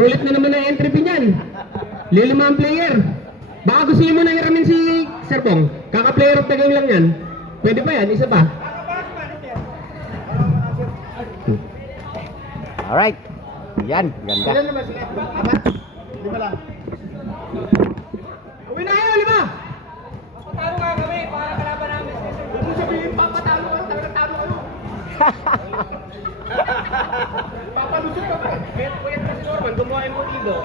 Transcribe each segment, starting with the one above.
Sulit na naman ang entry fee niyan. Lilima ang player. Baka gusto niyo muna hiramin si Sir Bong. Kaka-player of the game lang yan. Pwede pa yan, isa pa. Alright. Yan, ganda. Ilan naman sila? Apat? Lima lang. Uwi na kayo, lima! Patalo nga kami para kalaban namin. Huwag mo sabihin, papatalo kayo, talagang talo kayo. Papalusot ka pa. Puyat kasi Norman, gumawa yung motido.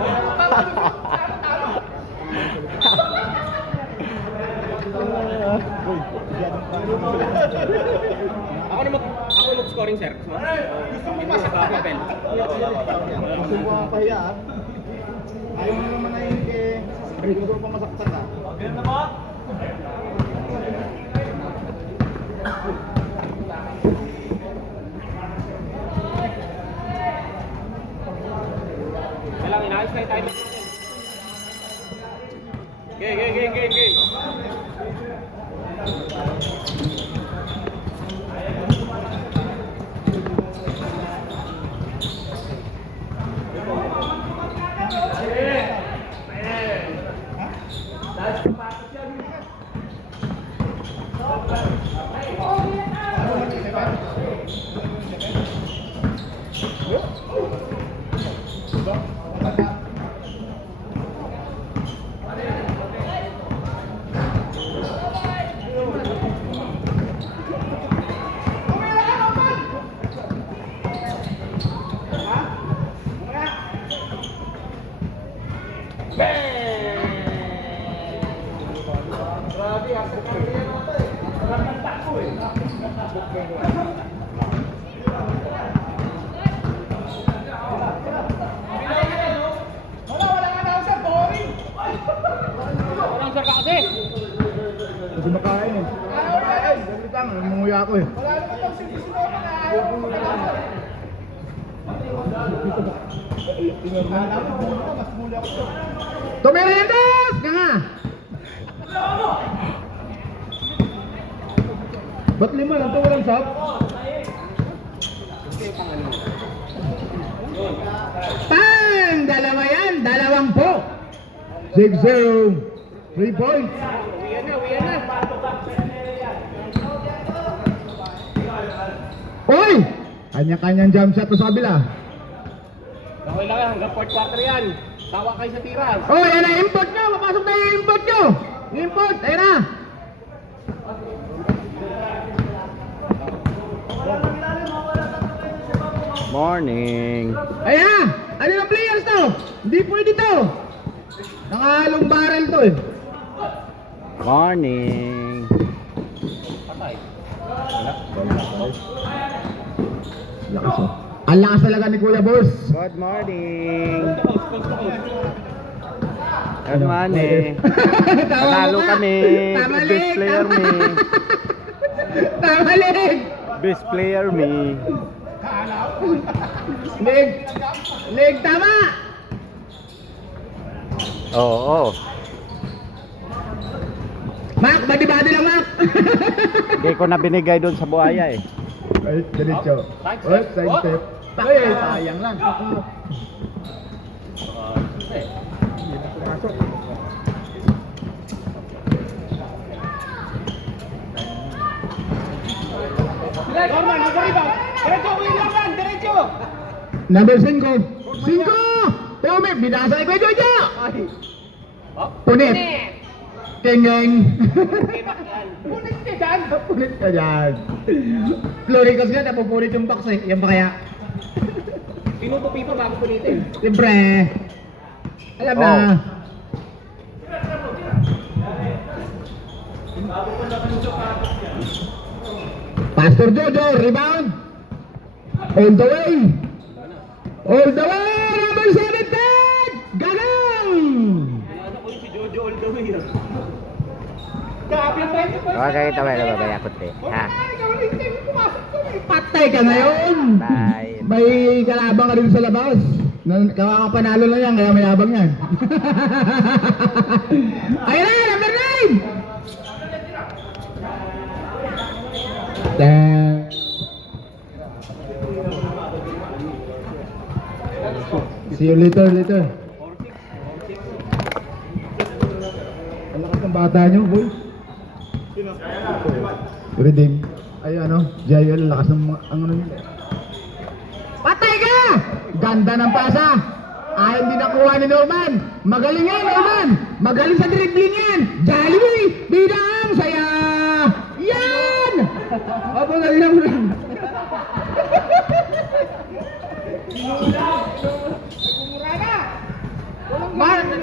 Ako na mag-scoring, sir. Gusto mo pa sa papel. Gusto mo ang pahiya, ha? Ayaw mo naman na yun kay... Gusto mo pa masaktan, ha? Kailangan inayos na yung timing natin. Game. Walang sir ka kasi. Kasi makain, eh. Ganit lang, manguya ako, eh. Tumeriendos! Ka nga! Ba't lima lang ito? Walang sub? Pang! Dalawa yan! Dalawang po! 6-0. 3 points. Uwian na. Oy! Kanya-kanyang jump shot to sa kabila. Okay lang, hanggang fourth quarter yan. Tawa kayo sa tira. Oh, yan na import nyo! Mapasok na yung import nyo! Import! Ayun na! Morning. Ayan na! Ano na players to? Hindi pwede to! Nakahalong barrel to eh. Morning. Lakas oh. Ang lakas talaga ni Kuya Boss. Good morning. Good morning. Panalo kami. Best player me. Tama leg! Best player me. Leg tama! Oo. Mac, badi-badi lang Mac! Hindi ko na binigay doon sa buhaya eh. Ay, diretso. Oy, side step. Ay, sayang lang. Norman, mag-rebound. Diretso, Norman, diretso. Number 5. 5! Tumi, binasa kay Kuya Jojo! Punit! Kengeng! Punit ka dyan. Punit ka dyan. Floricos nga, napupunit yung box eh. Yan ba kaya? Pinutupi pa bago punitin. Siyempre. Alam na. Oh. Pastor Jojo, rebound. All the way. All the way. Number 17. Gagang. Ano ko yung si Jojo all the way. Grabe ang tayo. Okay, tama na babaya ko te. Ha. Patay ka ngayon. Bye. May kalabang ka rin sa labas. Kakapanalo lang yan, kaya mayabang yan. Ayun na, number 9! Damn. See you later, later. Ang lakas ng bata nyo, boy. Redeem. Ay, ano, JL, lakas ng ang ano nyo. Patay ka! Ganda ng pasa. Ay, hindi nakuha ni Norman. Magaling yan, Norman. Magaling sa dribbling yan. Jollibee, bidang, saya. Yan! Opo, galing lang.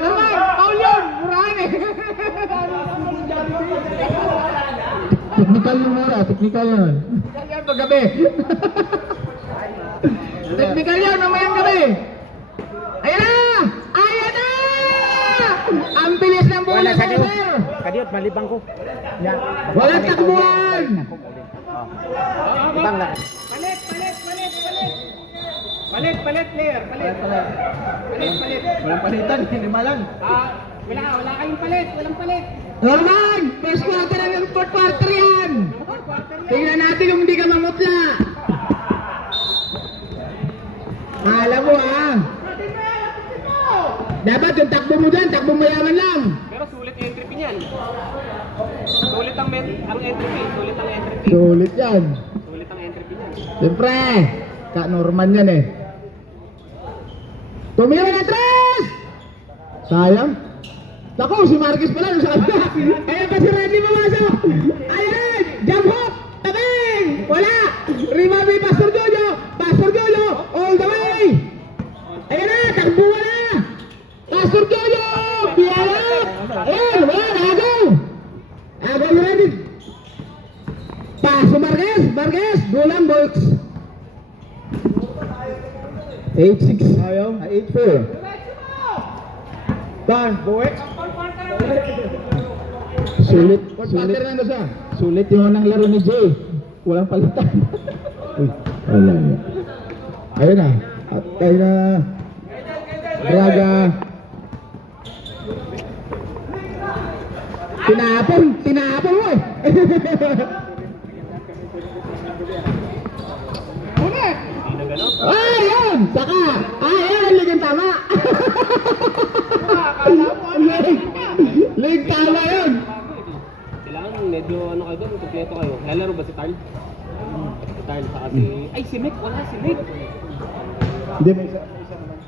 Norman, Paul yun. Murahan eh. Technical yung mura, technical yun. Yan paggabi. Technical yan, mamayang gabi. Ayan na! Ayan na! Ang bilis ng bola sa sir! Kadiyot, malibang ko. Yan. Walang takbuhan! Ibang na. Palit, player. Palit. Walang palitan, lima lang. Wala kayong palit. Walang palit. Norman! First quarter hanggang fourth quarter yan! Tingnan natin kung hindi ka mamutla! Alam mo ah! Dapat yung takbo mo dyan, takbo mayaman lang! Pero sulit yung entry fee niyan. Sulit ang entry fee. Sulit yan! Sulit ang entry fee niyan. Siyempre! Ka Norman yan eh! Tumiyo na tres! Sayang! Naku, si Marquez pala yung sa kabila! Ayan pa si Randy pumasok! Ayan! Jump hook! Tabing! Wala! Rebound Pastor Jojo! Pastor Jojo! All the way! Ayan na! Takbo na! Pastor Jojo! Bialap! Ayan! Wala! Agaw! Agaw ready! Paso Marquez! Marquez! Gulang box! 8-6 ayaw? 8-4 Tan, buwek. Sulit. Sulit na siya. Sulit yung unang laro ni Jay. Walang palitan. Uy, wala na. Ayun na. At tayo na. Braga. Tinapon mo eh. Ayun! Saka! Ayun! Ligang tama! Lig tama yun! Kailangan medyo ano kayo doon, kompleto kayo. Lalaro ba si Tarl? Si Tarl saka si... Ay, si Mick! Wala si Mick! Hindi, may isa naman.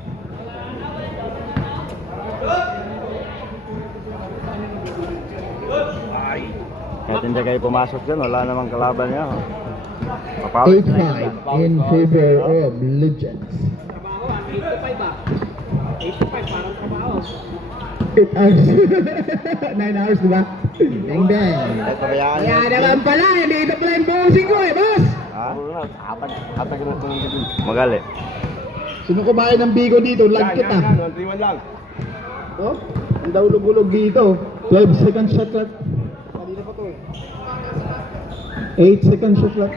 Kahit hindi kayo pumasok dyan, wala namang kalaban niya. Papawit na 8-5 in favor of Legends. Trabaho 8 to 5 8 to 5, parang trabaho. 8 hours. 9 hours, diba? Bang bang. Ay, pabayaan Kaya naman pala, dito pala yung bossing ko eh, boss! Ha? Magali. Sino kumain ng bigo dito? Lagkit ah. 1-3-1 lang. Oh, ang daulog-ulog dito. 12 second shot clock. Kanina pa to eh. 8 second shot clock.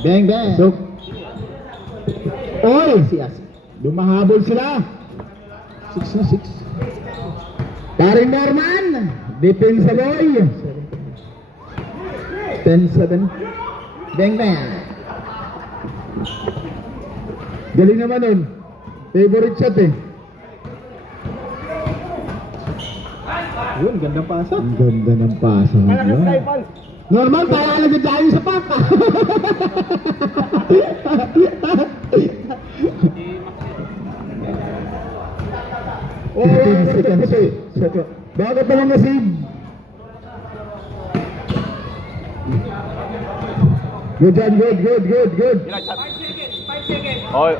Bang bang. So, oy! Dumahabol sila. 6 na 6. Paring Norman. Depensa boy. 10-7. Bang bang. Galing naman nun. Favorite shot eh. Yun, ganda pasa. Ang ganda ng pasa. Normal, para alagad tayo sa papa. Oh, 15 seconds. Bakit naman na-save? Good job, good. 5 seconds! Oy.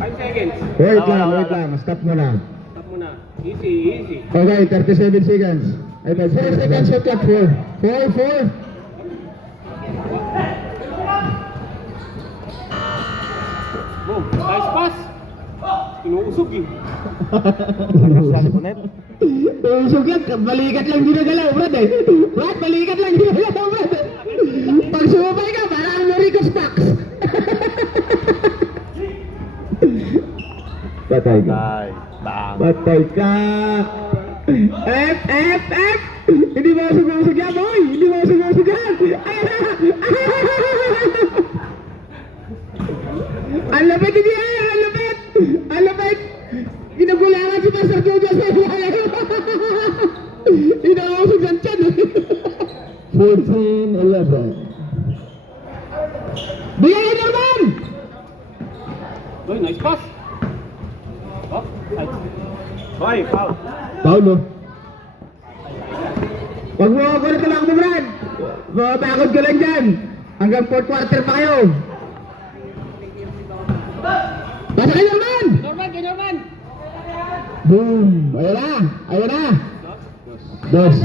5 seconds! Wait lang. Stop mo na. Stop muna. Easy. Okay, 37 seconds. Ay, 4 seconds shot clock. 4. Boom! Nice pass! Inuusog eh. Tusok yan, balikat lang ginagalaw, Brad eh. Brad, balikat lang ginagalaw, Brad. Pag sumabay ka, parang Noricos Pax. Patay ka. Bang. Patay ka. F. Hindi mo usog yan, boy. Hindi mo usog yan. Ayun na. Ang usog sa tiyan. 14-11. Bigay naman! Uy, nice pass. Oh, ay. Hoy, foul. Paulo. Huwag mo ako na tulak mo, Brad. Matakot ko lang dyan. Hanggang 4th quarter pa kayo. Basta kayo naman! Kay Norman. Boom! Ayan na! Ayan na! Dos.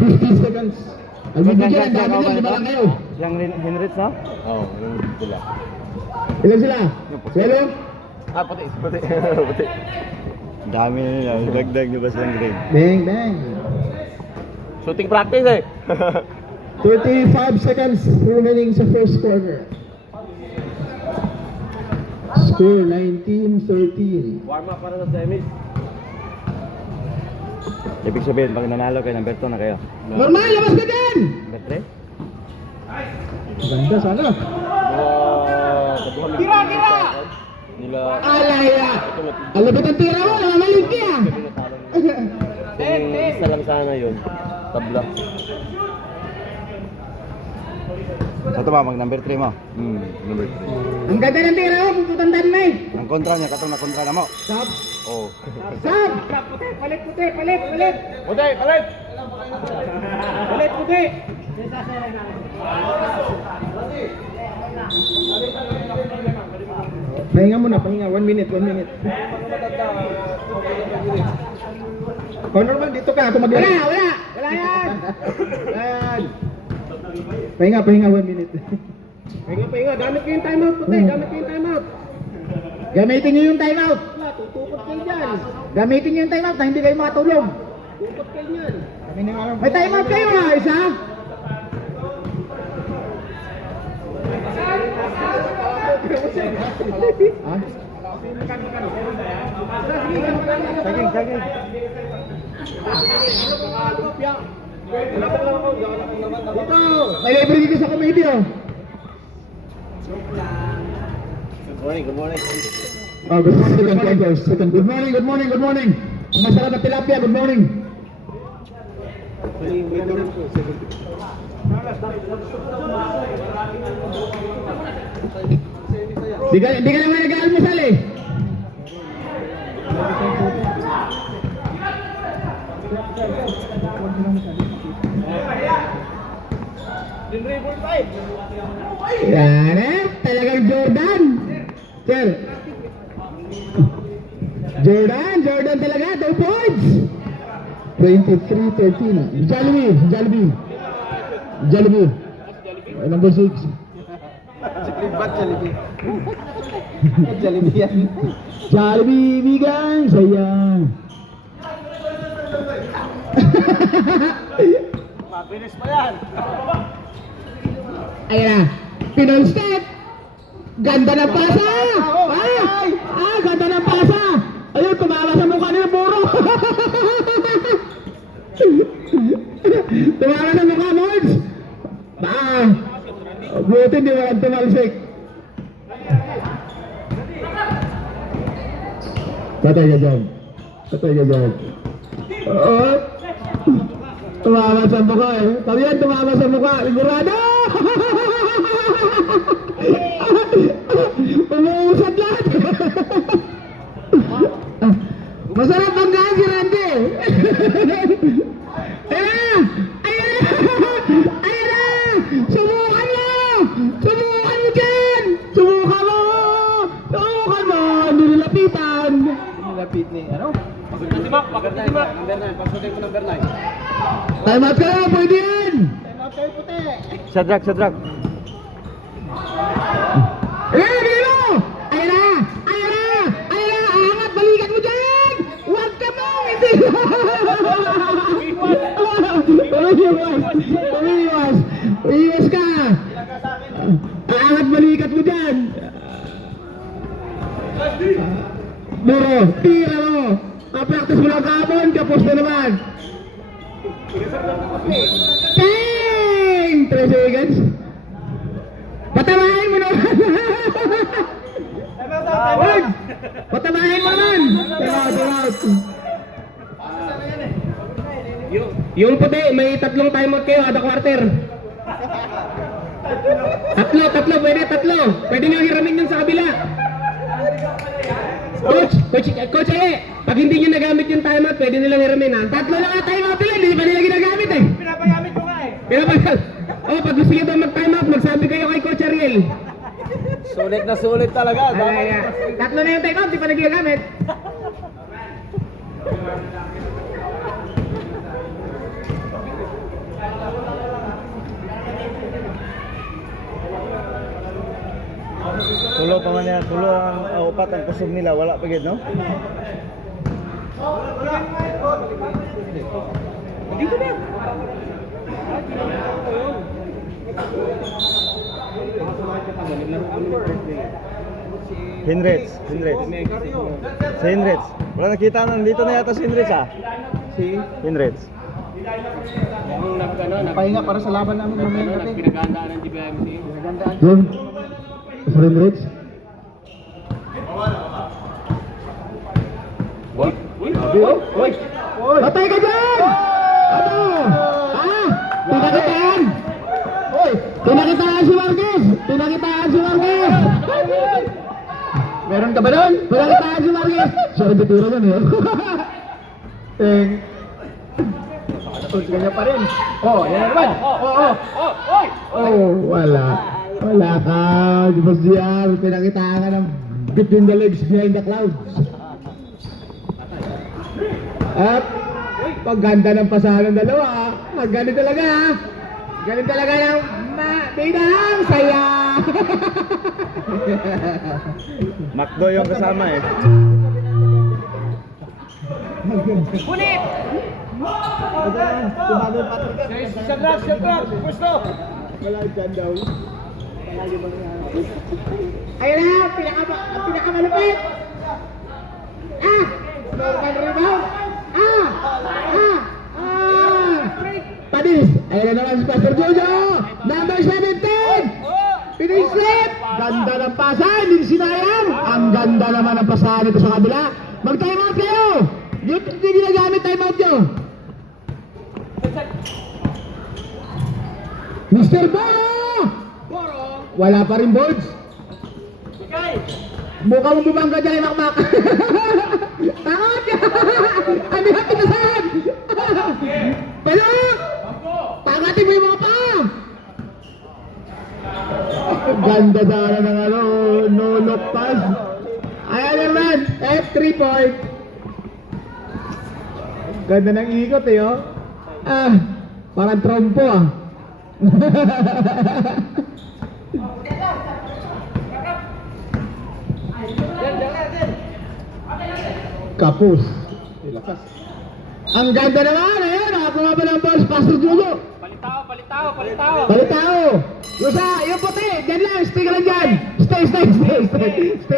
50 seconds. Ang bibigyan, ang dami nyo, lima lang kayo. Yung Henrich, no? Oo, yung sila. Ilan sila? Selo? Ah, puti. Puti. Dami nila. Dagdag nyo ba silang grade? Bang, bang. Shooting practice eh. 35 seconds remaining sa first quarter. Score 19-13. Warm up para sa semis. Ibig sabihin, pag nanalo kayo, number 2 na kayo. Normal, labas ka din! Number 3? Ganda sana. Tira! Nila. Alaya! Alabot ang tira mo, namamalig niya! Kung isa lang sana yun. Tabla. Sa ito ba, mag number 3 mo? Number 3. Ang ganda ng tira mo, puputandan mo eh! Ang kontra niya, katong na kontra na mo. Sab! Oo. Sab! Palit! Puti! Pahinga muna, pahinga. 1 minute. Connor man, dito ka. Ako maglaro. Wala yan! Yan! Pahinga, 1 minute. Pahinga. Gamit ko yung timeout, puti. Gamit ko yung timeout. Gamitin niyo yung timeout. Tutukot kayo dyan. Gamitin niyo yung timeout na hindi kayo makatulog. Tukot kayo dyan. May timeout kayo ha, isa? Ha? Saging. Dito! May libre dito sa committee oh. Good morning. Oh, good morning, guys. Good morning. Masarap na tilapia, good morning. Hindi ka naman nag-aalmusal eh. Yan eh, talagang Jordan. Sir. Jordan talaga, 2 points. 23-13. Jollibee. Number 6. Jollibee, bigang sayang. Mabilis pa yan. Ayan na. Pinol step. Ganda ng pasa. Ganda ng pasa. Ayun, tumama sa mukha niya, buro. Tumama sa mukha, Mords. Buti hindi walang tumalsik. Patay ka dyan. Oo. Tumama sa mukha eh. Sabi yan, tumama sa mukha. Sigurado! Umuusad lahat. Masarap ang gaan si Randy. Ayun na! Subukan mo dyan! Subukan mo! Hindi nilapitan. Nilapit ni, ano? Pagkatimak. Number 9. Pagkatimak ko number 9. Time out ka na, pwede yan! Sadrak. Ayan, dito! Ayan na! Angat, balikan mo dyan! Huwag ka mo! Hindi! Umiwas ka! Angat, balikat mo dyan! Buro, tira mo! Practice mo lang kahapon, kapos na naman! Bang! 3 seconds! Patamahin mo naman! Patamahin mo naman! Time out! Yung puti, may 3 timeout kayo kada quarter. Tatlo, pwede nyo hiramin yun sa kabila. Coach Ale, pag hindi nyo nagamit yung timeout, pwede nilang hiramin ha. 3 na nga timeout nila, hindi pa nila ginagamit eh. Pinapagamit ko nga eh. Pag gusto nyo daw mag-timeout, magsabi kayo kay Coach Ariel. Sulit na sulit talaga. 3 na yung timeout, di pa nagagamit. Tulo pa man yan, tulo ang upat ang kusog nila, wala pa gid no? Dito na. Hinrich. Si Hinrich. Wala nakita nandito na yata si Hinrich ah. Si Hinrich. Mukhang pahinga para sa laban namin mamaya natin. pinagandaan ng GBMC. Yun. Sorry, Rich. Patay ka dyan! Ano? Ah! Pinakitaan! Hoy! Pinakitaan si Marquez! Meron ka ba doon? Pinakitaan si Marquez! Sorry, bituro nun eh. Ganyan pa rin. Oh, yan naman. Oh, wala. Wala ka. Di ba siya? Pinakitaan ka ng between the legs behind the clouds. At pagganda ng pasahan ng dalawa, galing talaga ha. Galing talaga ng bidang saya. Macdo yung kasama eh. Punit! Shagrak, pusto. Wala dyan daw. Ayun na, pinakamalupit. Normal rebound. Padis. Ayun na naman si Pastor Jojo. Number 17. Finish it. Ganda ng pasan, hindi sinayang. Ang ganda naman ng pasan ito sa kabila. Mag-time out kayo. Hindi ginagamit time out nyo. Mr. Bo! Wala pa rin boards. Mukha mong bumangga dyan kay Makmak. Takot ka! Ano yung pinasahan? Palok! Pangatin mo yung mga pa! Ganda sana ng no look pass. Ayan naman, F3 point. Ganda ng ikot eh oh. Parang trompo ah. Kapus. Ang ganda naman eh. Nakakuha pa ng boss, Pastor Julo. Balitao. Yung puti, dyan lang, stay ka lang dyan. Stay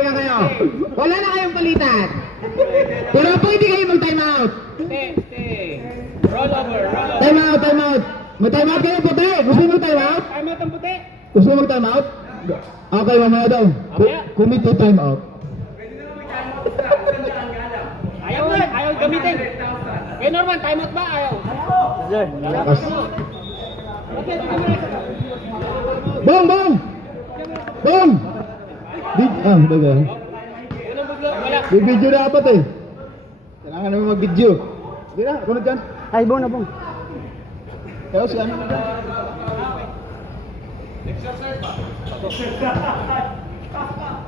ka kayo. Wala na kayong palitan. Pero pwede kayo mag-time out. Stay. Roll over. Time out. Mag-time out kayo puti. Gusto mo mag-time out? Time out ang puti. Gusto mo mag-time out? Okay, mamaya daw. Commit to time out. Ayaw gamitin. Kaya Norman, time out ba? Ayaw. Lakas. Bong! Baga. Wala. Big-video dapat eh. Kailangan namin mag-video. Hindi na, kunod dyan. Ay, bong. Kaya si ano na dyan.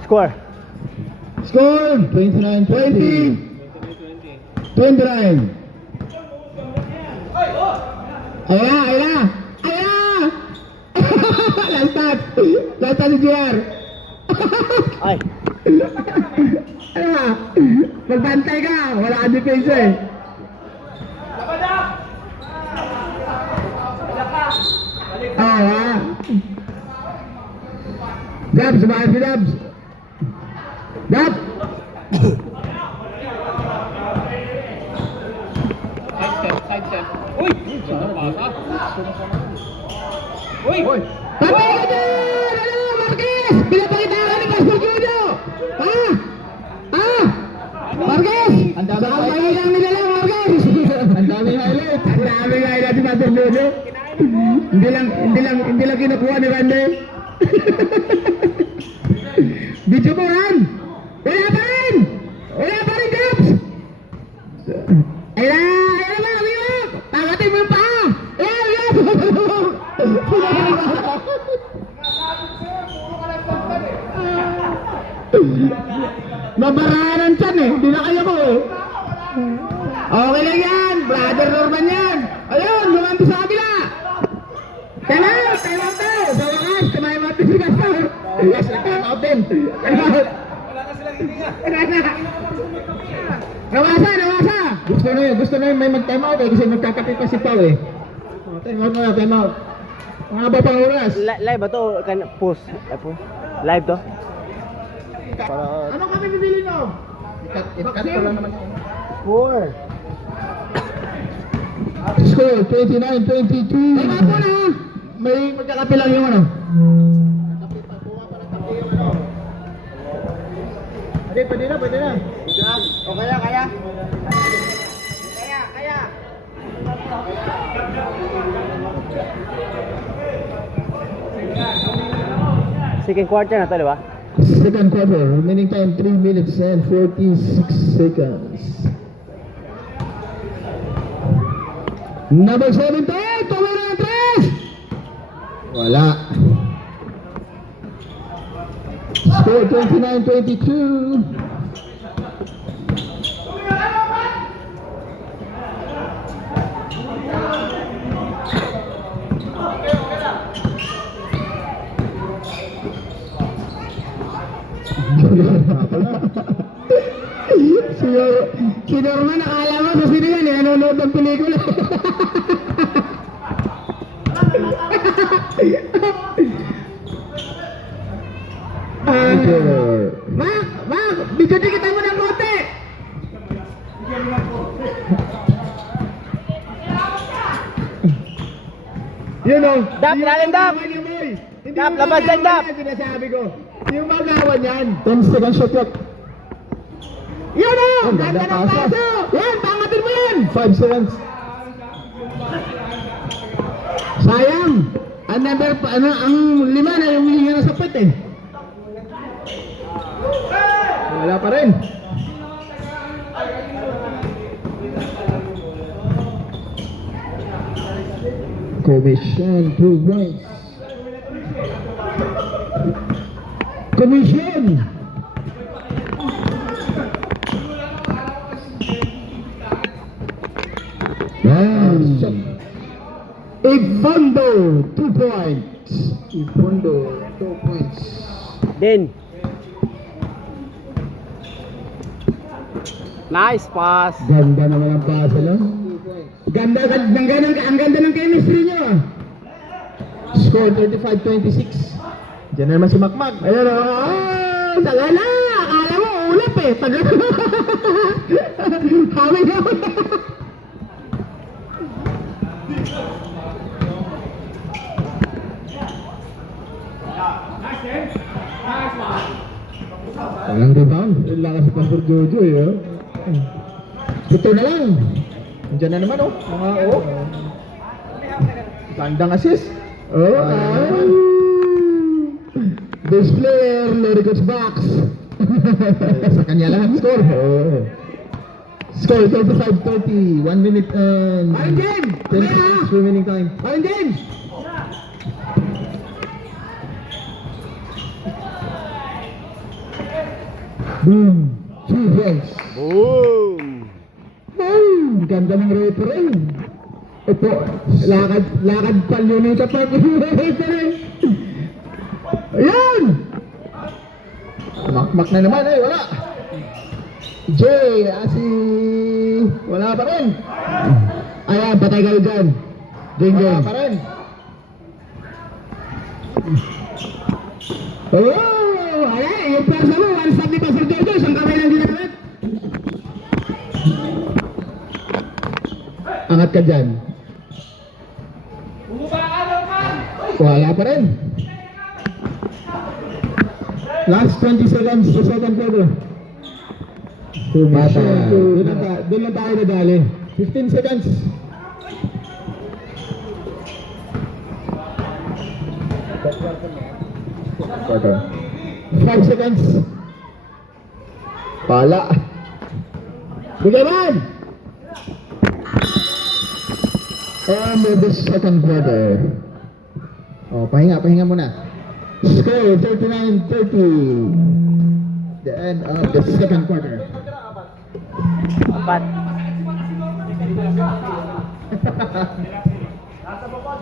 Score. Score! 29-20. 29. Ayun na! Last touch si JR. Ay. Ano ba? Magbantay ka, wala ka defense eh. Dabs, sumakas si Dabs. Dab! Side step. Uy! Uy! Patay ka dyan! Ano, Marquez? Pinapakita ka ni Pastor Judo! Marquez! Ang dami highlight ang nilalang, Marquez! Ang dami highlight! si Master Jojo. Hindi lang kinukuha ni Randy. Video mo, Ran! Wala pa rin! Wala pa rin, Gaps! Ayun na, Wiyok! Tangatin mo yung paa! Ayan, Wiyok! Nabarahan tiyan eh, hindi na kaya ko eh. Okay lang yan, brother Norman yan. Ayun, lumampi sa kabila. Time out daw. Sa wakas, kumain mo si Gaston. Yes, time out din. Time out. Nawasa. Gusto na yun, may mag-time out eh, kasi magkakape pa si Pao eh. Time out muna, time out. Mga ba pang oras? Live ba to? Post. Live to? Ano kami bibili mo? Ikat ko lang naman. Score 29-22. Ay, ako na. May magkakape lang yung ano. Pwede na. O kaya. Second quarter na to, di ba? Second quarter, remaining time 3 minutes and 46 seconds. Number 17, tuloy na 3! Wala. Score 29-22. Si Norman, nakala mo sa sino yan eh, nanonood ng pelikula. Mak, bigyan kita mo ng kote. Yun o. Dap, lalim, Dap. Dap, labas yan, Dap. Sinasabi ko. Yung magawan yan. 10 seconds shot clock. Yan o! Ganda ng paso! Yan, pangatin mo yan! 5 seconds. Sayang! Ang number, ang 5 na yung hihinga na sa pet eh. Wala pa rin. Commission 2 points. Commission! Ifondo, 2 points. Ifondo, 2 points. Din. Nice pass. Ganda naman ang pass, no? Ang ganda ng chemistry nyo, ah. Score 35-26. Diyan na naman si Makmak. Ayan, oh. Sagala! Akala mo, ulap eh. Hawig ako. Walang rebound. Lakas si Pastor Jojo eh. Oh. Ito na lang. Diyan na naman oh. Mga oh. Tandang assist. Oh. Best player, Larry Coach Box. Sa kanya lahat score. Oh. Score 35-30. 1 minute and 10 seconds remaining time. James! Boom! 2 points. Boom! Ay, ganda ng referee. Ito, lakad palyo ng kapag yung referee. Ayan! Makmak na naman eh, wala. Jay, wala pa rin. Ayan, patay kayo dyan. Wala pa rin. Oh, ayan, yung pwersa mo, one stop ni Pastor Jojo, isang kamay lang ginamit. Angat ka dyan. Wala pa rin. Last 20 seconds sa second quarter. Doon lang tayo nadali. 15 seconds. Quarter. 5 seconds. Pala. Bigay man! And the second quarter. Oh, pahinga muna. Score 39-30. The end of the second quarter. Apat.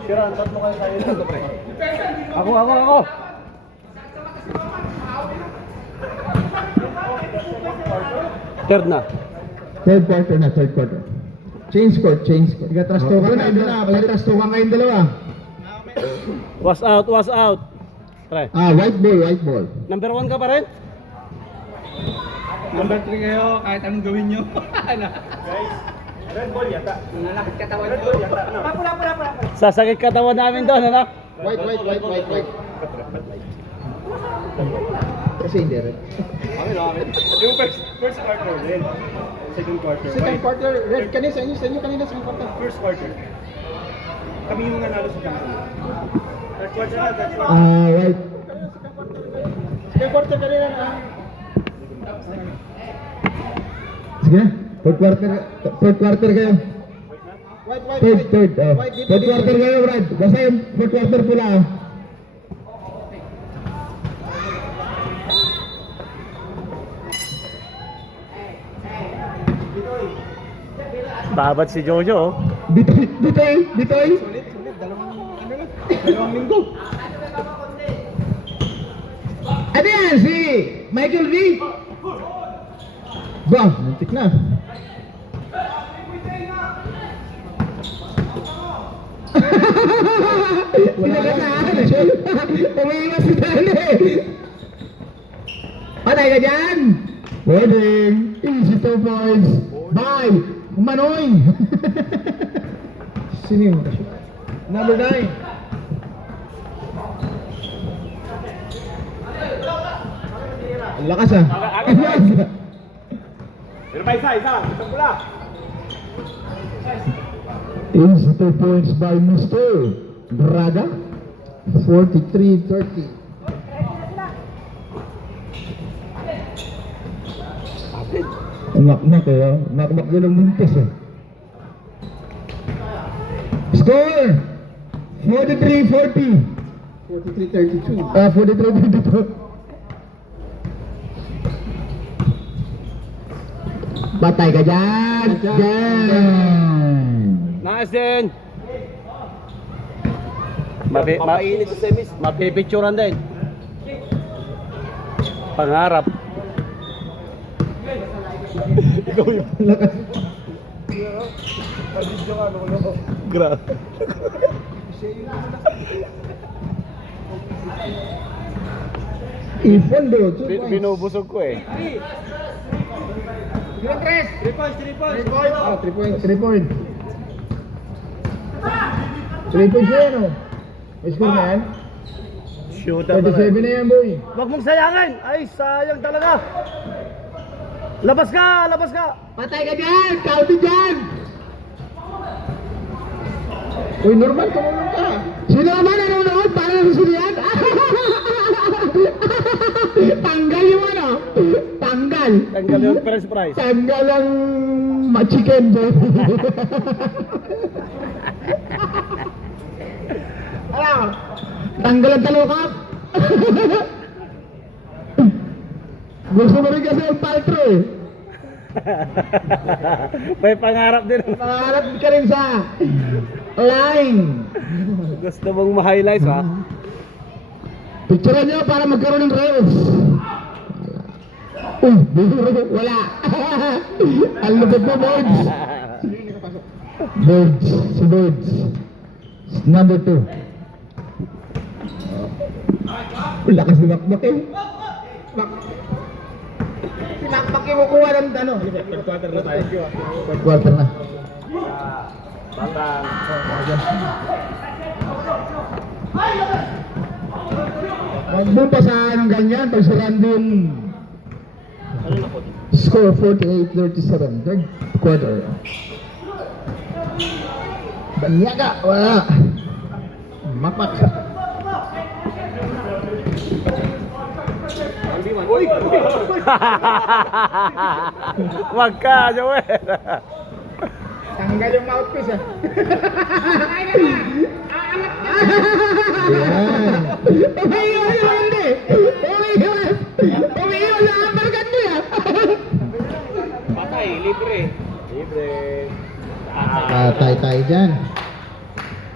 Sira, tatlo kayo sa inyo, pre. Ako. Third na. Third quarter. Change court. Gatras-tukan kayong dalawa. Was out. Pre. White ball. Number 1 ka pa rin? Number 3 kayo, kahit anong gawin nyo. Sasakit katawan namin doon, ano? White. Kasi hindi red. Yung first quarter din. Second quarter. Second quarter, red. Kanina sa inyo kanina second quarter. First quarter. Kami yung nanalo sa kanto. Third quarter na. White. Second quarter kanina na. Sige na. Third quarter kayo. Third. Third quarter kayo, Brad. Basta yung fourth quarter pula. Babat si Jojo, oh. Bitoy. Dalawang linggo. Ano yan? Si Michael V. Ba, nantik na. Pinagasaan. Umiiwas si Dali. Patay ka dyan. Wedding. Easy 2 points. Bye. Manoy. Sino yung makashoot? Number 9. Ang lakas ah. Pero pa isa. Isang pula. Easy 2 points by Mr. Braga. 43-30. Nak ya. Nak din ang muntis eh. Score! 43-40. 43-32. 43-32. Patay ka dyan! Nice din. Mapainit sa semis. Mapipicturan din. Pangarap. Ikaw yung Lakas. grabe. Ipon bro, 2 points. Binubusog ko eh. 3 points. 3 points yan oh. May score na yan? Shooter 37 na yan boy. Huwag mong sayangin. Ay, sayang talaga. Labas ka. Patay ka dyan! County dyan! Uy, normal, tumulong ka. Sino naman nanonood? Para na sino yan? Tanggal yung ano? Tanggal yung French fries. Tanggal ang ma-chicken doon. Ano? Tanggal ang talukap. Gusto mo rin kasi ang paltro eh. May pangarap din. Pangarap ka rin sa line. Gusto mong ma-highlights ha? Picturean nyo para magkaroon ng reels. Wala. Ang lupit mo, Birds. Si Birds. Number 2. Lakas ni Makmak eh. Si Makmak yung kukuha ng ano. Third quarter na tayo. Third quarter na. Batang. Magbo pa sa anong ganyan. Pag sarando yung score 48-37. Third quarter. Banyaga. Wala. Makmak. Wag ka, Joel. Tanggal yung mouthpiece ah. Umiiwas yung hindi. Umiiwas na ambargan mo yan. Patay, libre. Patay tayo dyan.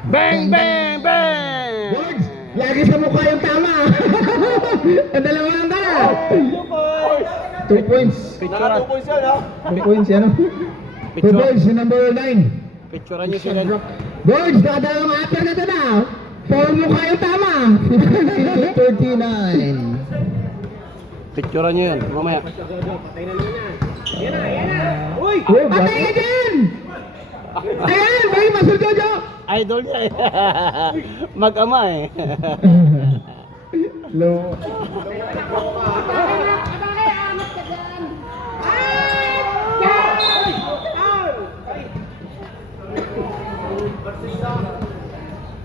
Bang, bang, bang! Words, lagi sa mukha yung tama. Ang dalawa lang tala. 2 points. Picturean. 2 points yan. 2 points, yung number 9. Picturean nyo sila. Words, nakadalawang upper na ito na. Puro mukha yung tama. 39. Picturean nyo yan, mamaya. Uy! Patay ka dyan! Ayan, may Master Jojo. Idol niya eh. Mag-ama eh. Low.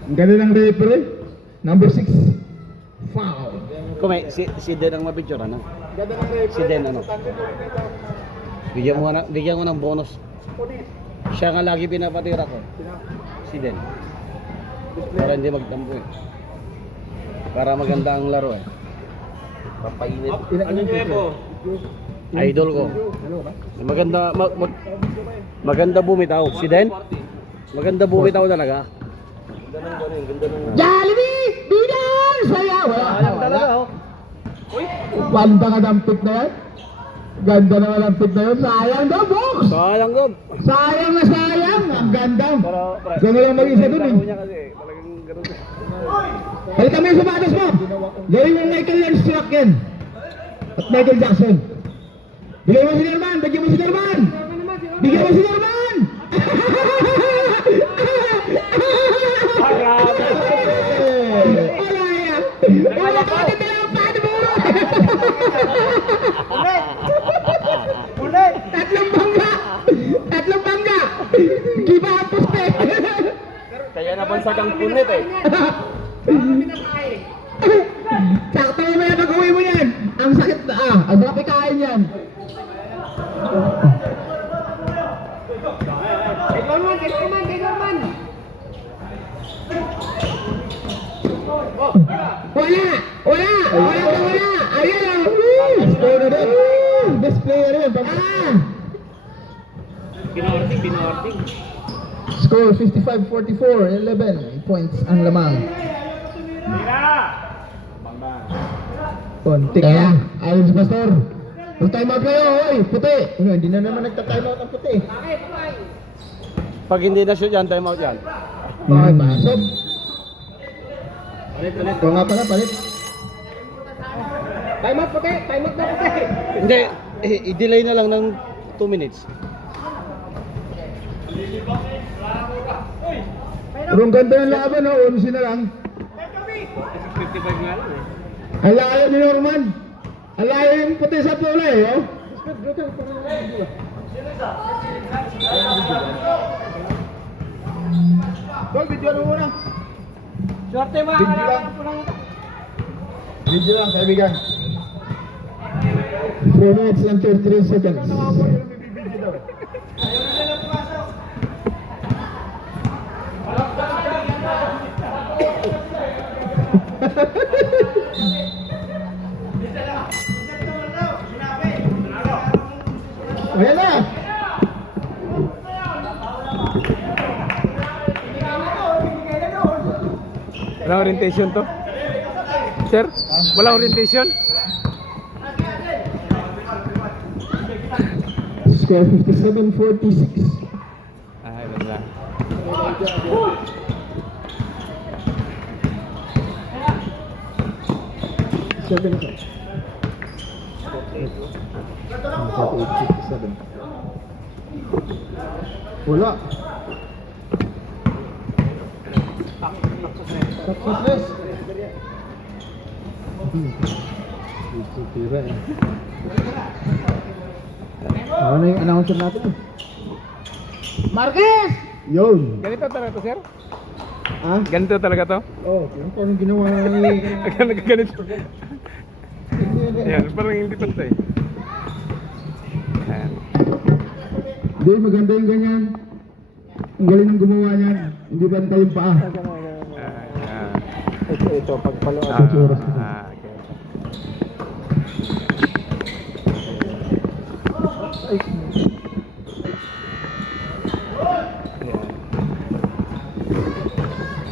Ang ganda ng referee. Number 6. Foul. Kume, si Den ang mapicturean, no? Si Den, ano? Bigyan mo ng bonus. Siya nga lagi pinapatira ko. Si Den. Para hindi magtampo eh. Para maganda ang laro eh. Papainit. Ano nyo po? Idol ko. Maganda bumitaw. Si Den? Maganda bumitaw talaga. Jollibee! Bidang! Saya! Wala. oh. Ganda ka ng pick na yan. Ganda naman ang pick na yun. Sayang daw, box! Sayang Gob. Sayang na sayang! Ang ganda. Pero, Gano'n lang mag-isa dun eh. niya kasi, talagang ganun. Balikan mo yung sapatos mo! Gawin mo Michael Landstruck yan. At Michael Jackson. Bigyan mo si Norman! Bigyan mo si Norman! Bigyan mo si Norman! Wala yan! Wala ka din dalawang paano mo! Ulit! Tatlong bangga! Tatlong bangga! Giba ang poste! Kaya nabansag ang punit eh. Sakto mo yan pag-uwi mo yan! Ang sakit na ang sarap ikain yan! Kay Norman! Wala! Wala! Wala! Ayan o! Best player rin! Best player rin! Pinorting. Score 55-44. 11 points ang lamang. Konti. Kaya, ayun si Pastor. Mag-time out kayo, oy! Puti! Ano, hindi na naman nagta-time out ang puti. Pag hindi na shoot yan, time out yan. Bakit pasok? Ito nga pala, palit. Time out puti! Time out na puti! Hindi, i-delay na lang ng 2 minutes. Pero ang ganda ng laban, no? 11 na lang. 55 nga lang eh. Ang layo ni Norman. Ang layo yung puti sa pula eh, oh. Tol, video lang muna. Swerte mga Video kalaban lang. po lang. Video lang, kaibigan. 4 minutes and 33 seconds. Ayan na! Walang orientation to? Sir? Walang orientation? Score 57-46. Ah, ilan lang. Seven ka. 57. Wala. Success. Tira eh. Ano yung announcer natin? Marquez! Yun. Ganito talaga to, sir? Ah? Ganito talaga to? Oh, yung parang ginawa ni... Ganito. Yan, parang hindi pantay. Yan. Hindi, maganda yung ganyan. Ang galing ng gumawa niyan. Hindi bantay yung paa. Ito, pagpalo. oras.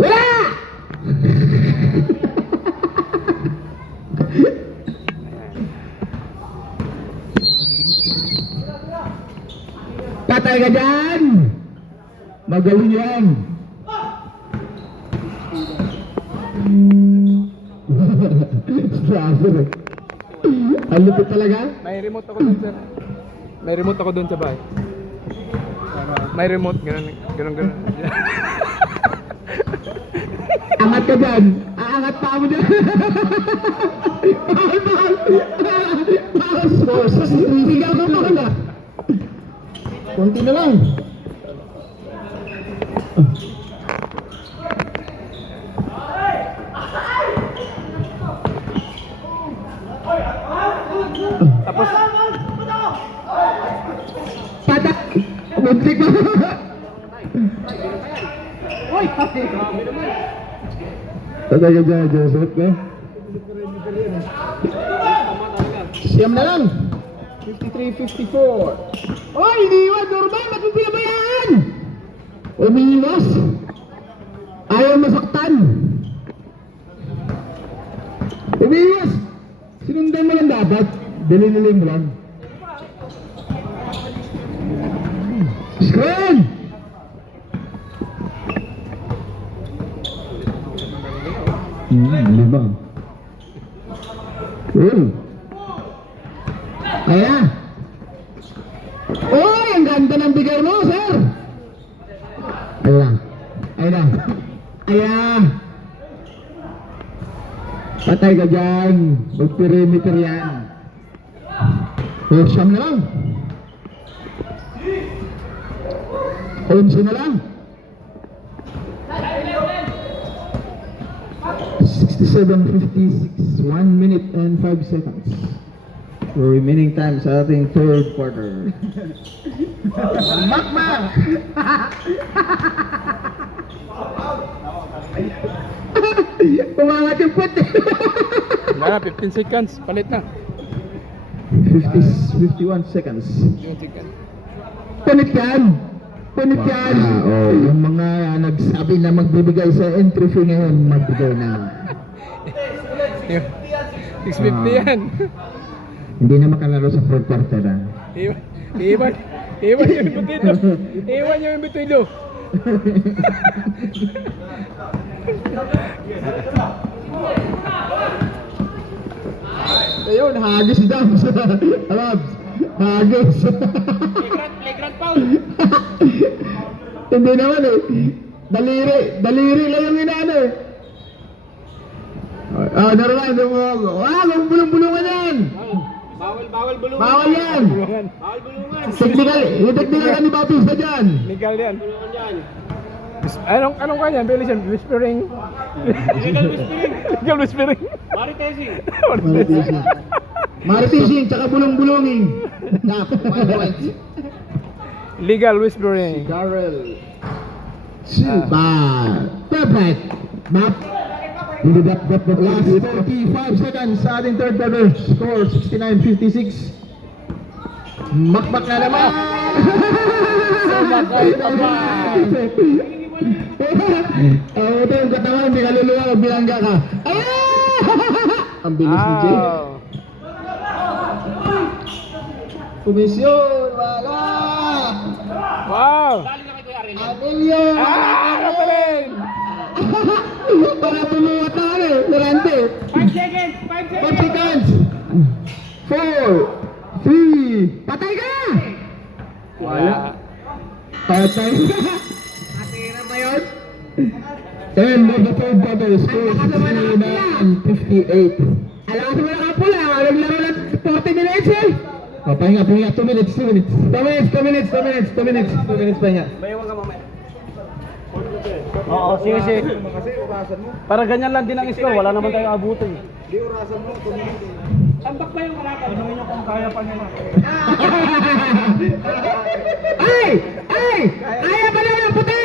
Wala! Patay ka dyan! Magaling yan! Strasser eh. Ang lupit talaga? May remote ako dun, sir. May remote ako dun sa bahay. May remote, ganun. Angat ka dyan! Aangat pa mo dyan! Mahal! Sigaw ka pa na! Kunti na lang! Tapos, Patak! Muntik pa! Patay ka dyan, Joseph eh. Siyam na lang! 53-54. Oy, iniwan! Normal! Ba't mo pinabayaan? Umiiwas! Ayaw masaktan! Umiiwas! Sinundan mo lang dapat. Dali-dali mo lang. Screen! Lima. Cool. Kaya. Uy, ang ganda ng bigay mo, sir. Ayan. Ayan. Ayan. Patay ka dyan. Mag-perimeter yan. Siyam na lang. 11 na lang. 67-56. 1 minute and 5 seconds. The remaining time sa ating third quarter. Makmak! Umangat yung puti. wala na, 15 seconds. Palit na. 51 seconds. 15 seconds. Punit yan! Punit yan! Oh, yung mga nagsabi na magbibigay sa entry fee ngayon, magbigay na. 650 yan. Hindi na makalaro sa fourth quarter ah. Iwan yung imbutido. Iwan yung imbutido. Ayun, hagis daw. Alabs, hagis. Playground foul. Hindi naman eh. Daliri lang yung inaano eh. Naroon, huwag bulong-bulungan yan. Bawal bulungan. Bawal yan. Bawal bulungan. Technical ka ni Bautista dyan. Legal yan. Bulungan yan. Anong kanya? Belly whispering. Illegal whispering. Legal whispering. Maritesing. Maritising, tsaka bulong-bulungin. Legal whispering. Darrell. Perfect. Map. Last 45 seconds sa ating third quarter. Score 69-56. Makmak na naman. Sumakay pa ba? Ito yung katawan, hindi ka luluwa, bilangga ka. Ang bilis ni Jay. Komisyon, wala. Wow! Dali na kay Kuya Arel. Emilio. Katalin! Para bumuhat na kami, Durante. 5 seconds. 5 5 seconds. seconds. 4, 3, patay ka! Wala. Patay ka! Atira ba yun? End of the third quarter, score 69-58. Alam mo na kapula, naglaro lang 40 minutes eh. Pahinga, 2 minutes. 2 minutes pahinga. Oo, sige. Para ganyan lang din ang score, wala naman tayong abutin. Di orasan mo, 2 minutes. Tambak ba yung kalaban? Tanungin nyo kung kaya pa nila. Ay! Ay! Kaya ba na ng puti?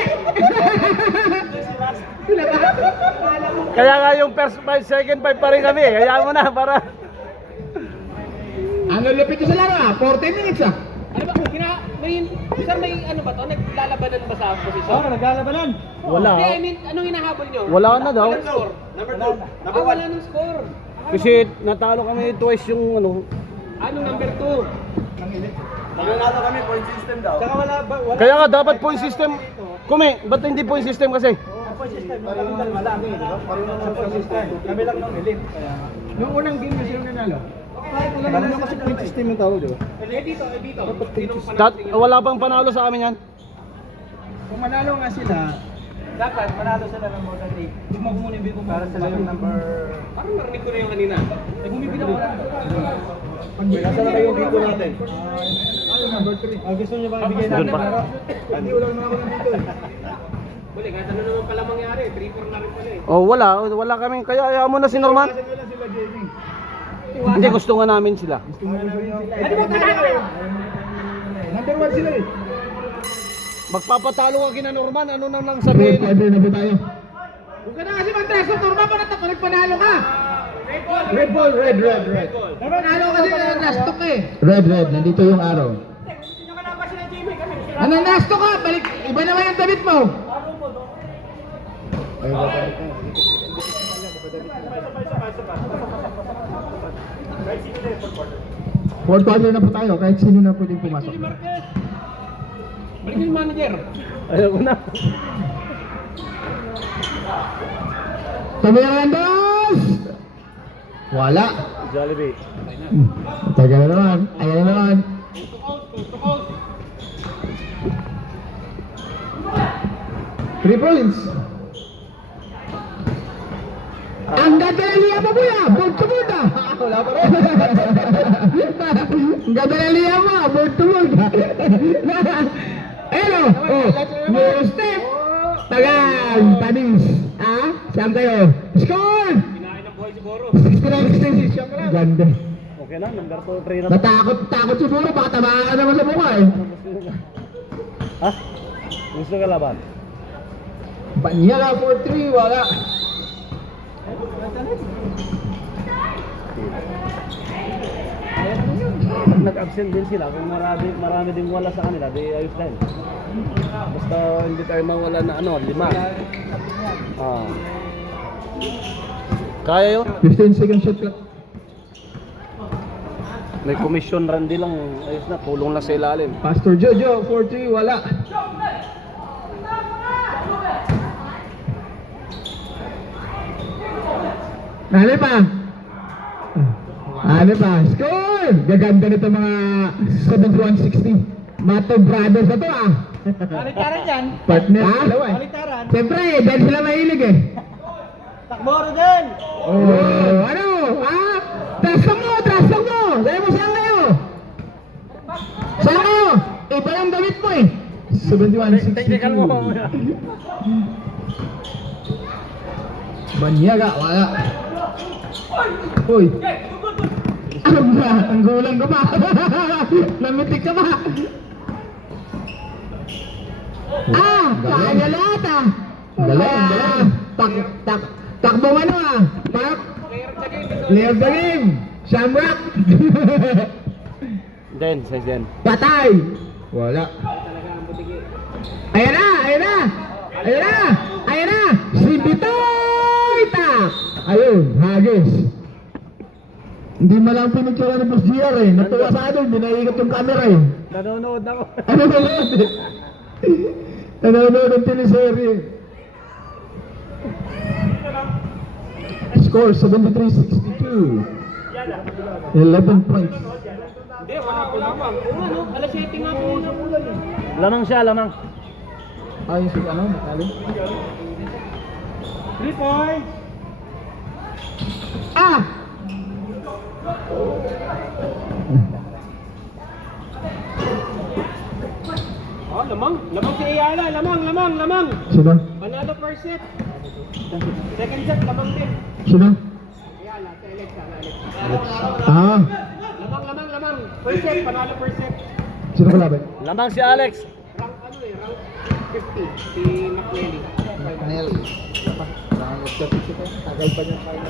Kaya nga yung first 5, second 5 pa rin kami. Kaya mo na para... Ano lupit ko sa laro 40 minutes Ano ba? May ano ba to? Naglalabanan ba sa posisyon? naglalabanan. Wala. Hindi, I mean, anong hinahabol nyo? Wala na daw. Walang score. Number 2. Wala nang score. Kasi natalo kami twice yung ano. Anong number 2? Nanalo kami, point system daw. Saka wala. Kaya nga dapat point system. Kumi, ba't hindi point system kasi? Point system. Pareho lang wala. Pareho lang point system. Kami lang ng elite. Nung unang game na sila nanalo. Pareho kasi point system yung tawag, di ba? Dito. Sinong panalo? Wala pang panalo sa amin yan. Kung manalo nga sila, dapat manalo sila ng more than 8. Bigmo ko muna yung bigmo para sila yung number... Parang narinig ko na yung kanina. Bumibig ako lang. Nasa na yung dito natin? Number 3. Gusto nyo ba ibigay natin? Doon pa. Hindi, wala naman ako nandito eh. Huli, kahit ano naman pala mangyari. 3-4 na rin pala eh. Oh, wala kami. Kaya ayaw mo na si Norman. Kasi nila sila gaming. Hindi, gusto nga namin sila. Gusto mo Ano ba tayo? Number 1 sila eh. Magpapatalo ka kina Norman, ano na lang Red sabihin? quarter na po tayo. Huwag ka na kasi mag-tres sa turma pa nagpanalo ka. Red ball, red. Panalo kasi nastok eh. Red, nandito yung araw. Ano nastok ka? Balik, iba naman yung damit mo. Fourth quarter na po tayo, kahit sino na pwedeng pumasok. Balik yung manager. Ayaw ko na. Tumirandos! Wala. Jollibee. Taga na naman, ayan na naman. Three points. Ang ganda ng liya mo, kuya! Board to board ah! Wala pa rin. Ang ganda ng liya mo, board to board. Ayun o! New step! Tagan! Panis! Ah? Saan kayo? Score! Kinain ng buhay siguro. 69-66. Ganda. Okay na, number 3 na. Natakot siguro, baka tamaan ka naman sa mukha eh. Ha? Gusto ka laban? Banyala 4-3, wala. Pag nag-absent din sila, kung marami din wala sa kanila, di ayos din. Basta hindi tayo mawala na 5. Ah. Kaya yun? 15 second shot clock. May commission run din lang, ayos na, tulong lang sa ilalim. Pastor Jojo, 4-3, wala. Ano pa? Score! Gaganda nito mga 71-60. Mato Brothers na to ah. Balitaran yan. Partner. Ha? Balitaran. Siyempre eh, dahil sila mahilig eh. Takboro din. Oh, ano? Ha? Trasok mo! Dahil mo saan kayo? Saan kayo? Iba yung damit mo eh. 71-62. Technical mo. Banyaga, wala. Uy. Ang gulang ka pa. Namitik ka pa. Kaya lahat ah. Galing. Takbo ano ah. Player of the game. Shamrock. Den, size den. Patay. Wala. Ayan na. Si Bitoy tak. Ayun, hagis. Hindi mo lang pinicture ni Boss GR eh. Natuwa sa atin, binaigot yung camera eh. Nanonood na ako. Nanonood ng teleserye. Score 73-62. 11 points. Hindi, wala pa. Ano, alas 7 nga po na ulan eh. Lamang siya, lamang. Ayun si ano, Nakali. 3 points. Oh, lamang si Ayala, lamang. Sino? Panalo first set. Second set, lamang din. Sino? Ayala, sa 11. Ah, Lamang. First set, panalo first set. sino kalaban? Lamang si Alex. Rank 50, si McNally. Tagal pa niya kaya.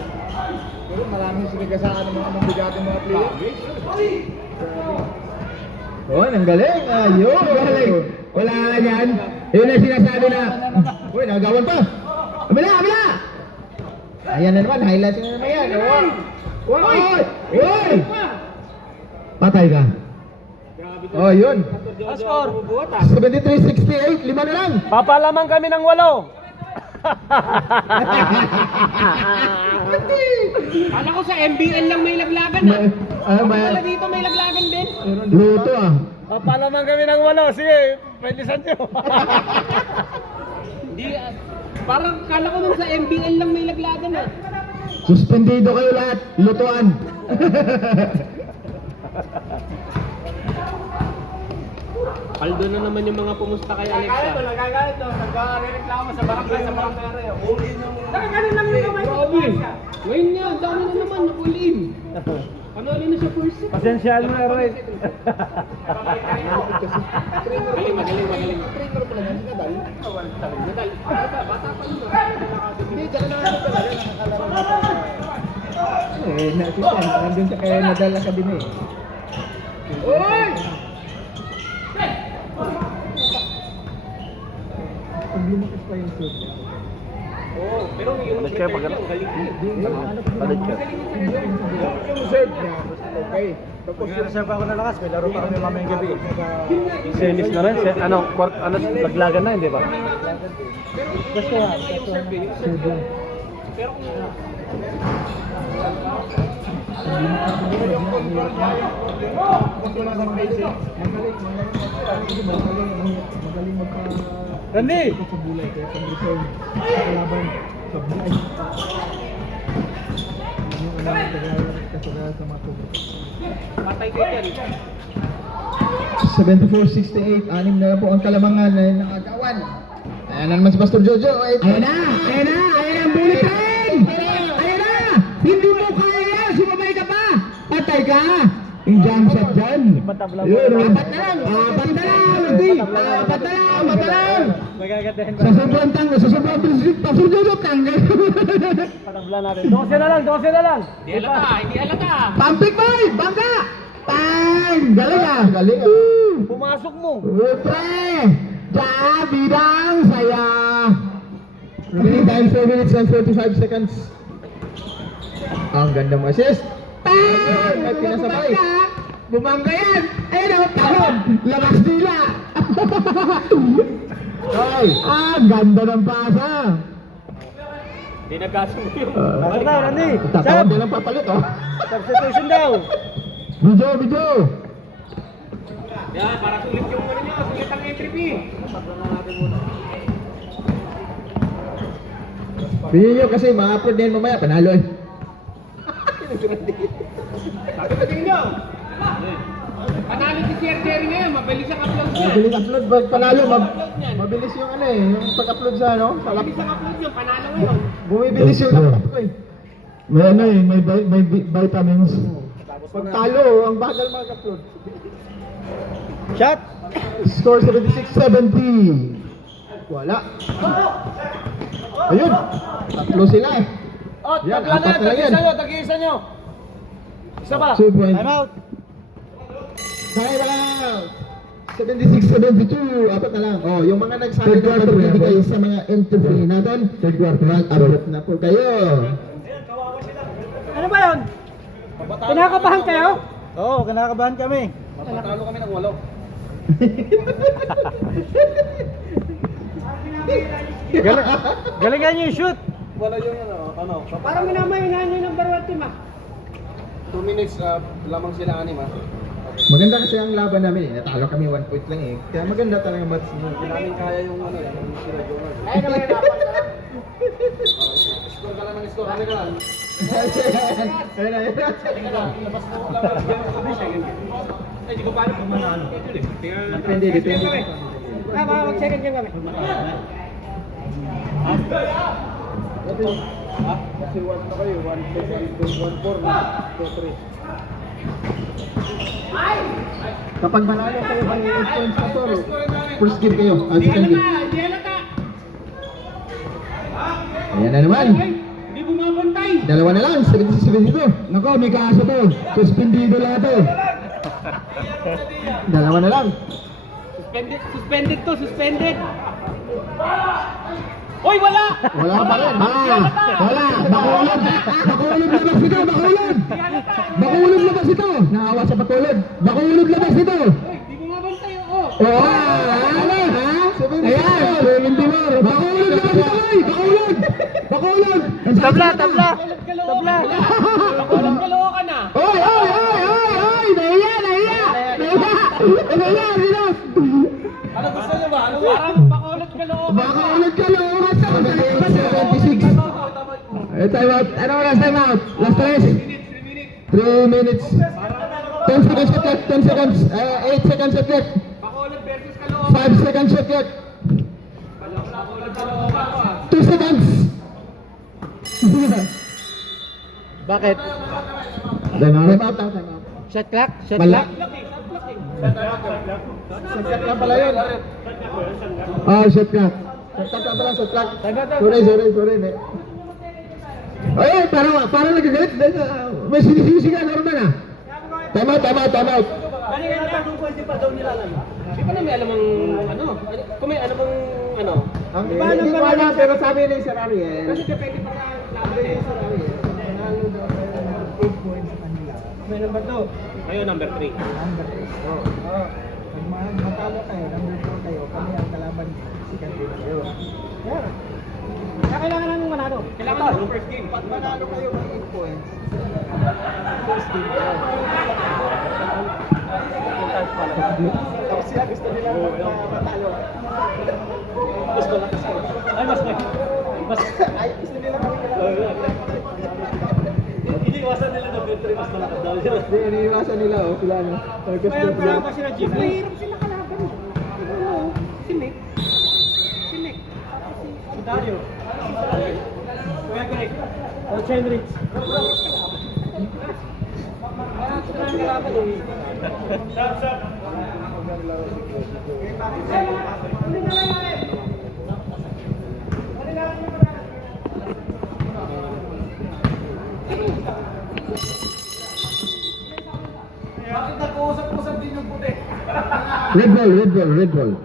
Pero maraming sinigasaan ng mga mabigatong mga player. Oh, ang galing. Ayun. Galing. Wala nga yan. Yun ang sinasabi na. Uy, nagawan pa. Abila. Ayan na naman. Highlights na naman yan. Uy. Patay ka. Oh, yun. Score. 73-68. 5 na lang. Papalamang kami ng 8. Kala ko sa MBL lang may laglagan Wala dito may laglagan din. Luto ah. Papalamang kami ng 8. Sige, pwede nyo. Hindi, parang kala ko dun sa MBL lang may laglagan Suspendido kayo lahat. Lutuan. Paldo na naman yung mga pumusta kay Alexa. Nagagalit to. Nagreklamo sa barangay. Nakagalit lang yung kamay ko. Ngayon nga, dami na naman nakulin. Panalo na siya first set. Pasensyal mo na, Roy. Magaling. Trainer pala yan. Nadal. Nadal. Bata pa yun. Hindi, tsaka na ako talaga. Nakakalaro na pa. Nasisyan. Nandun sa kaya Nadal Academy. Uy! Pag lumakas pa yung shoot niya. Oo, pero yung Balik kayo, galing Balik ka. Yung serve niya, okay. Tapos reserve ako na lakas, may laro pa kami mamayang gabi. Semis na rin. Laglagan na, hindi ba? Basta yan. Pero kung Magaling magka... Randy! Sa bulay, kaya pag-return sa kalaban, sa bulay. Yung kasagaya sa mga tubig. patay kayo dyan. 74-68. 6 na po ang kalamangan na nakagawan. Ayan na naman si Pastor Jojo. Ayan na ang bullet train. Ayan na. Hindi mo kaya. Sumabay ka pa. Patay ka. Yung jump shot dyan. Yun, apat na lang. Apat na lang. Magagatahin Sa sobrang bilis, Pastor Jojo, tanggal. Patabla natin. 12 na lang. Hindi halata. Pampik boy, bangga. Bang! Galing ah. Pumasok mo. Pre! Bidang saya. Remaining time 4 minutes and 45 seconds. Ang ganda mo assist. Bang! Ay, pinasabay. Bumangga yan. Ayun o, tahon. Labas nila. Ay, ganda ng pasa. Hindi nagkasumo yung... Balik na, Randy. Tatawag din ang papalit oh. Substitution daw. Video. Yan, para sulit yung ano niya, sulit ang entry fee. Pinyo nyo kasi ma-upload din mamaya, panalo eh. Sabi ko din nyo. Panalo si Sir Jerry ngayon, mabilis ang upload niya. Mabilis upload, panalo, mabilis yung ano eh, yung pag-upload sa ano, sa Mabilis ang upload niya, panalo ngayon. bumibilis yung laptop ko eh. May ano eh, may vitamins. Pag talo, ang bagal mag-upload. Shot. Score 76-70. Wala. Ayun, tatlo sila eh. Oh, Yan, tagla apat na lang yan. tag-isa nyo. Isa ba? 2 point. Time out. Time out. 76-72, apat na lang. Oh, yung mga nagsabi na magbibigay sa mga entry natin, mag-upload na po kayo. Ano ba yun? Kinakabahan kayo? Oo, kinakabahan kami. Mapatalo kami ng 8. Galingan nyo yung shoot. Wala yung ano. Parang minamahingahan nyo yung number 1 team 2 minutes lamang sila 6 Maganda kasi ang laban namin eh. Natalo kami 1 point lang eh. Kaya maganda talaga match mo. Hindi namin kaya yung ano, yung sila Jonas. Ay, naman yung dapat na. Score ka lang ng score. Ano ka lang? Ayun na, ayun na. Labas mo lang. Ay, di ko paano kung manalo. Depende. Mag-second game kami. Kasi 1 na kayo, 1 plus 1 4 na 2 3. Kapag manalo kayo by 8 points na toro, first game kayo, second game. Ayan na naman. Hindi bumabantay. Dalawa na lang, 77-72. Nako, may kaso to. Suspendido lahat to. Dalawa na lang. Suspended to, suspended. Hoy, wala! Wala pa rin. Wala. Bakulod. Bakulod labas ito. Bakulod. Bakulod labas ito. Naawa sa bakulod. Bakulod labas ito. Hindi bumabantay, oo. Oo, ano, ha? Ayan, 74. Bakulod labas ito, oy. Bakulod. Bakulod. Tabla. Walang kalawa ka na. Oy. Nahiya. Rinos. Ano gusto niyo ba? Ano parang bakulot kalawa. Bakulod ka lang. 76. Time out. Ano oras time out? Last 3 minutes. 10 seconds shot clock. 10 seconds. 8 seconds shot clock. Bakulot versus kalawa. 5 seconds shot clock. 2 seconds. Bakit? Time out. Shot clock? Wala. Second lang pala yun. Shot clock. Shot clock. Sorry. Ay, parang nagagalit. May sinisisi ka, normal ah. Time out. Di ba na may alam ang ano? Kung may alam ang ano? Hindi ko alam, pero sabi ni Sir Ariel, Kasi depende pa sa laban eh. nanalo daw kayo ng 8 points sa kanila. May number 2. Ayun, number 3. Number 3. Oo. Pag matalo kayo, number 4 kayo, kami ang kalaban second game kayo. Yeah. Kaya kailangan namin manalo. Kailangan ng first game. Pag manalo kayo ng 8 points, first game kayo. Tapos siya gusto nila matalo. Ay, Ay, gusto nila kami kalaban. iniiwasan nila number 3, mas malakas daw yun. Hindi, iniiwasan nila sila no. Kaya pala pa sila Jeep. Mahirap sila kalaban. Ano? Si Nick. Si Dario. Kuya Greg. O Chenrich. Red ball.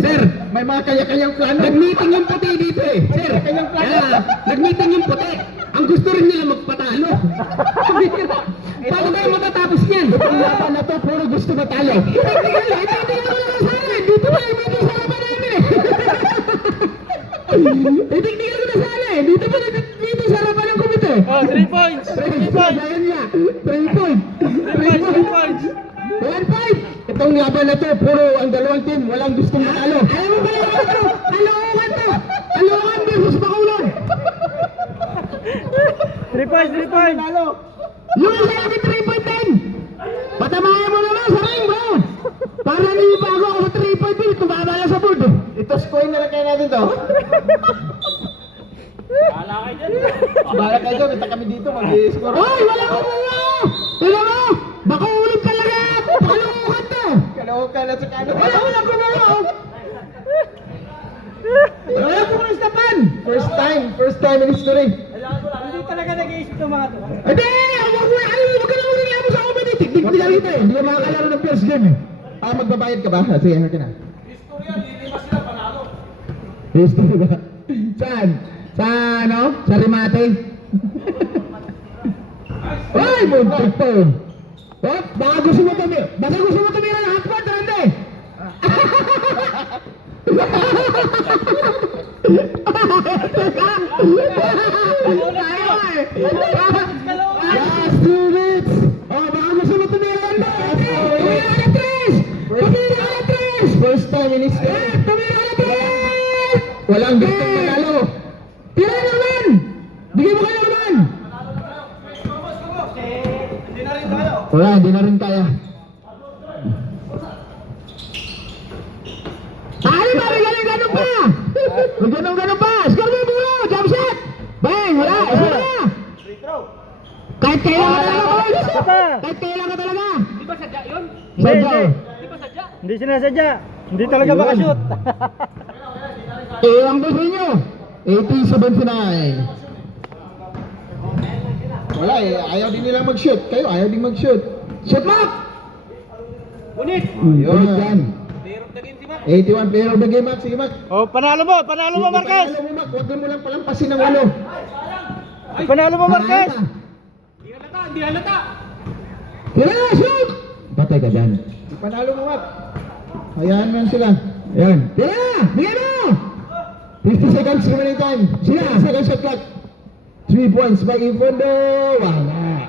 Sir, may mga kaya-kayang plano. Nag-meeting yung puti dito eh. Sir, kayang plano. Nag-meeting yung puti. Ang gusto rin nila magpatalo. Paano kayo matatapos niyan? Ang laban na to, puro gusto matalo. Hindi ako nakasali. Dito pa yung medyo salaman namin eh. Hindi ako nasali. Dito pa dito sa harapan ng komite. 3 points! 3 points. Ayun nga. 3 points. 3 points! 1-5! Itong laban na to, puro ang dalawang team, walang gustong matalo. Ayaw mo ba yung ano? Kalokan to! Kalokan versus Bakulod! 3 points! Yung isa natin 3 point din! Patamayan mo naman sa ring, bro! Para nilibago ako sa 3 point din, tumama lang sa board. Ito, scoring na lang kaya natin to. Bahala kayo dyan. Bahala kayo, kita kami dito, mag-i-score. Hoy! Wala ko muna! Tignan mo! Bakulod talaga! Kalokan to! Kalokan at saka ano. Wala ko muna! Wala ko muna stapan! First time in history. Hindi talaga nag-iisip ng mga to. Hindi! Huwag ka na magiging sa komite. Tiktik mo lang ito eh. Hindi ka makakalaro ng first game eh. Magbabayad ka ba? Sige, haka na. History ba? Saan? Sa ano? Sa Rimate? Ay! Muntik po! Oh, baka gusto mo tumira ng hotpot, Rande! Tayo eh! Last 2 minutes! Oh, baka gusto mo tumira, Rande! Tumira ka na 3! First time in history! Tumira ka na 3! Walang gustong manalo! Tira naman! Bigyan mo kayo naman! Wala, hindi na rin kaya. Ay, may ganun pa! May ganun pa! Score mo yung bulo! wala. Isa na. Kahit kailan ka talaga, boys. pa. Kahit kailan ka talaga. Di ba sadya yun? Sadya eh. Di ba sadya? Hindi sinasadya. Hindi talaga Ayun. makashoot. Ang gusto nyo. 80-79. Wala eh, ayaw din nilang mag-shoot. Kayo, ayaw din mag-shoot. Shoot, Mac! Unit! Yun yan. Player of the game si Mac. 81 player of the game, Mac. Sige, Mac. Oh, panalo mo, Marquez. Panalo mo, Mac. Huwag mo lang palampasin ng 8. Panalo mo, Marquez. Hindi halata, hindi halata! Tira, shoot! Patay ka dyan. Panalo mo, Mac. Hayaan mo yan sila. Ayan. Tira! Bigay mo! 50 seconds remaining time. Sila, second shot clock. 3 points by Infondo. Wala.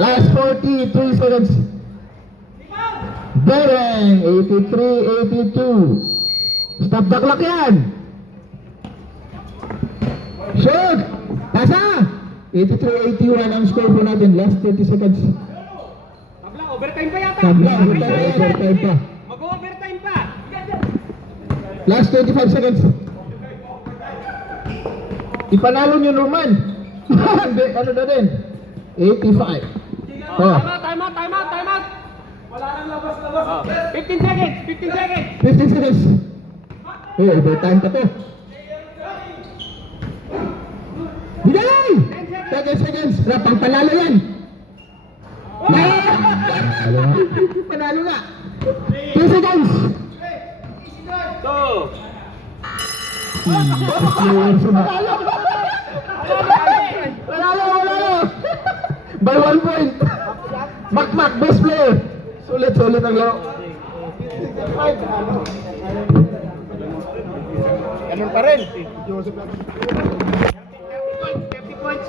Last 43 seconds. Bereng, 83-82. Stop the clock yan. Shoot! Tasa! 83-81 ang score po natin. Last 30 seconds. Tabla, overtime pa yata! Tabla, overtime pa. Mag-overtime pa! Last 25 seconds. Ipanalo nyo Norman. Hindi, ano na din? 85. Oh. Time out! Wala nang labas! 15 seconds! 15 seconds. Oh, overtime pa to. Bigay! 10 seconds. Rapang panalo yan. Panalo nga. 2 seconds. 2! Panalo. By 1 point. Mac, best player. Sulit ang laro. Ganun pa rin. 50 points!